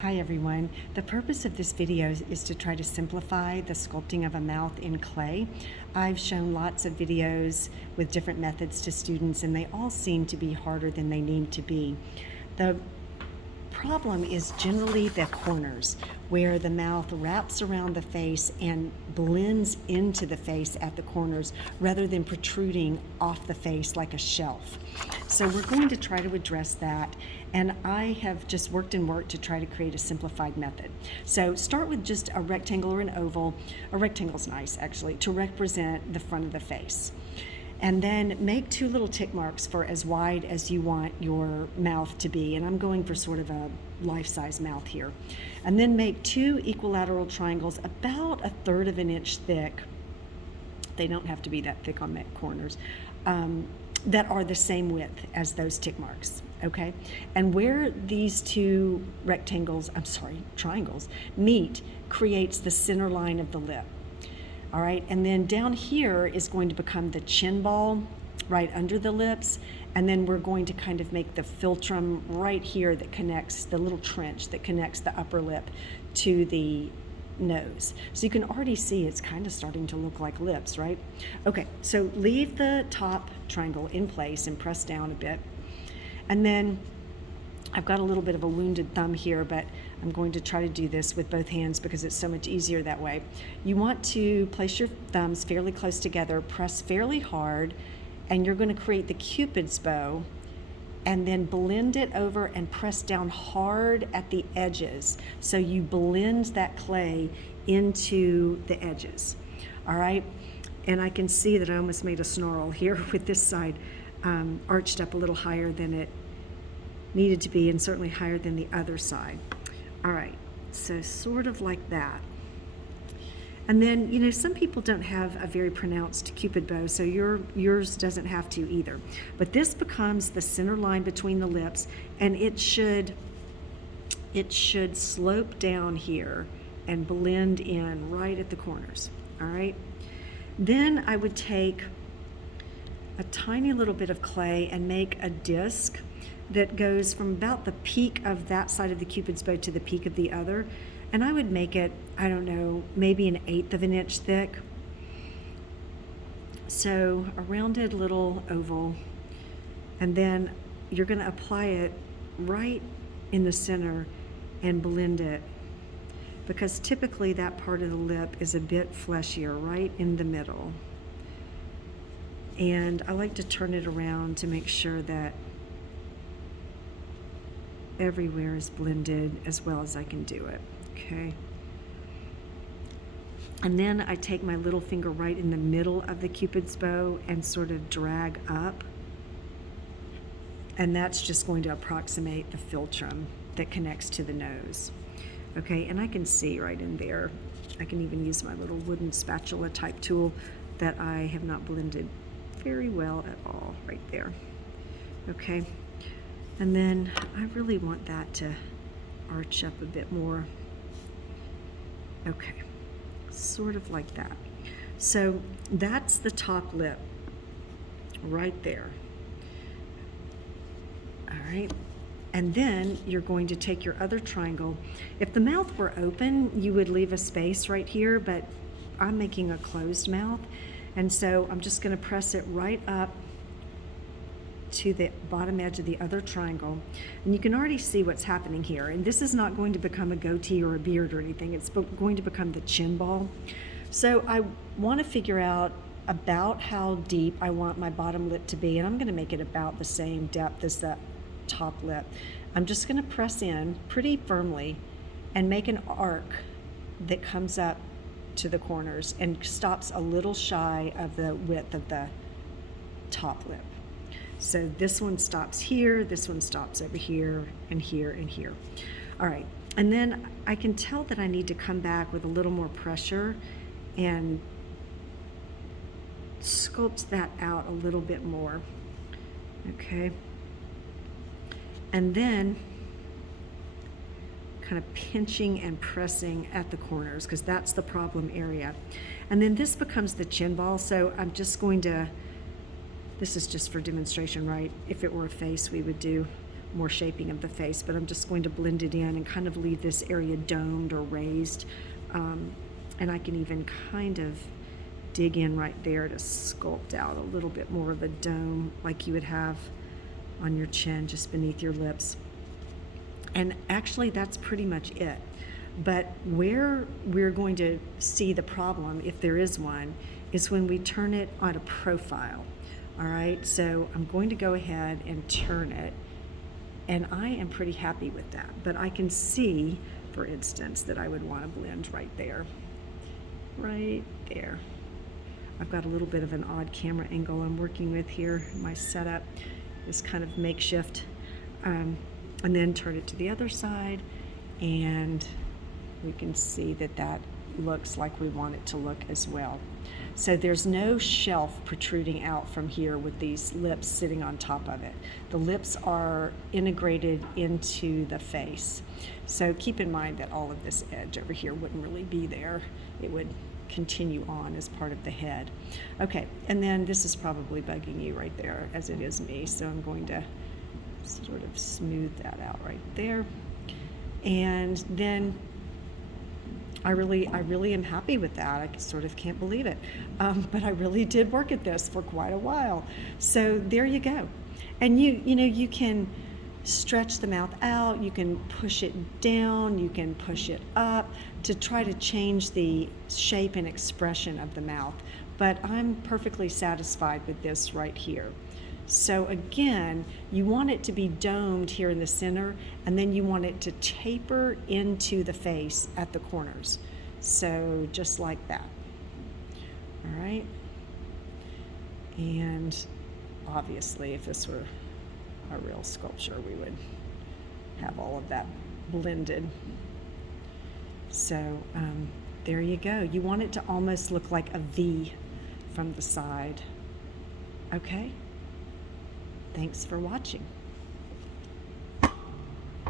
Hi everyone. The purpose of this video is to try to simplify the sculpting of a mouth in clay. I've shown lots of videos with different methods to students and they all seem to be harder than they need to be. The problem is generally the corners where the mouth wraps around the face and blends into the face at the corners rather than protruding off the face like a shelf. So we're going to try to address that, and I have just worked to try to create a simplified method. So start with just a rectangle or an oval. A rectangle's nice actually to represent the front of the face. And then make two little tick marks for as wide as you want your mouth to be. And I'm going for sort of a life-size mouth here. And then make two equilateral triangles about 1/3 of an inch thick. They don't have to be that thick on the corners. That are the same width as those tick marks, okay? And where these two triangles meet creates the center line of the lip. All right, and then down here is going to become the chin ball right under the lips, and then we're going to kind of make the philtrum right here that connects the little trench that connects the upper lip to the nose. So you can already see it's kind of starting to look like lips, right? Okay, so leave the top triangle in place and press down a bit. And then I've got a little bit of a wounded thumb here, but I'm going to try to do this with both hands because it's so much easier that way. You want to place your thumbs fairly close together, press fairly hard, and you're going to create the Cupid's bow, and then blend it over and press down hard at the edges. So you blend that clay into the edges, all right? And I can see that I almost made a snarl here with this side arched up a little higher than it needed to be, and certainly higher than the other side. All right, so sort of like that. And then, you know, some people don't have a very pronounced Cupid bow, so yours doesn't have to either. But this becomes the center line between the lips, and it should slope down here and blend in right at the corners, all right? Then I would take a tiny little bit of clay and make a disc that goes from about the peak of that side of the Cupid's bow to the peak of the other. And I would make it, I don't know, maybe 1/8 of an inch thick. So a rounded little oval. And then you're going to apply it right in the center and blend it, because typically that part of the lip is a bit fleshier right in the middle. And I like to turn it around to make sure that everywhere is blended as well as I can do it, okay? And then I take my little finger right in the middle of the Cupid's bow and sort of drag up. And that's just going to approximate the philtrum that connects to the nose. Okay, and I can see right in there. I can even use my little wooden spatula type tool that I have not blended very well at all right there. Okay. And then I really want that to arch up a bit more. Okay, sort of like that. So that's the top lip right there. All right, and then you're going to take your other triangle. If the mouth were open, you would leave a space right here, but I'm making a closed mouth. And so I'm just gonna press it right up to the bottom edge of the other triangle, and you can already see what's happening here. And this is not going to become a goatee or a beard or anything. It's going to become the chin ball. So I want to figure out about how deep I want my bottom lip to be, and I'm going to make it about the same depth as the top lip. I'm just going to press in pretty firmly and make an arc that comes up to the corners and stops a little shy of the width of the top lip. So this one stops here, this one stops over here, and here, and here. All right, and then I can tell that I need to come back with a little more pressure and sculpt that out a little bit more, okay? And then kind of pinching and pressing at the corners, because that's the problem area. And then this becomes the chin ball, so I'm just going to, this is just for demonstration, right? If it were a face, we would do more shaping of the face, but I'm just going to blend it in and kind of leave this area domed or raised. And I can even kind of dig in right there to sculpt out a little bit more of a dome like you would have on your chin, just beneath your lips. And actually that's pretty much it. But where we're going to see the problem, if there is one, is when we turn it on a profile. All right, so I'm going to go ahead and turn it, and I am pretty happy with that. But I can see, for instance, that I would want to blend right there. Right there. I've got a little bit of an odd camera angle I'm working with here. My setup is kind of makeshift. And then turn it to the other side, and we can see that that looks like we want it to look as well. So there's no shelf protruding out from here with these lips sitting on top of it. The lips are integrated into the face. So keep in mind that all of this edge over here wouldn't really be there. It would continue on as part of the head. Okay, and then this is probably bugging you right there, as it is me, so I'm going to sort of smooth that out right there. And then I really am happy with that. I sort of can't believe it. But I really did work at this for quite a while. So there you go. And you know, you can stretch the mouth out, you can push it down, you can push it up to try to change the shape and expression of the mouth. But I'm perfectly satisfied with this right here. So again, you want it to be domed here in the center, and then you want it to taper into the face at the corners. So just like that. All right. And obviously, if this were a real sculpture, we would have all of that blended. So there you go. You want it to almost look like a V from the side. Okay? Thanks for watching.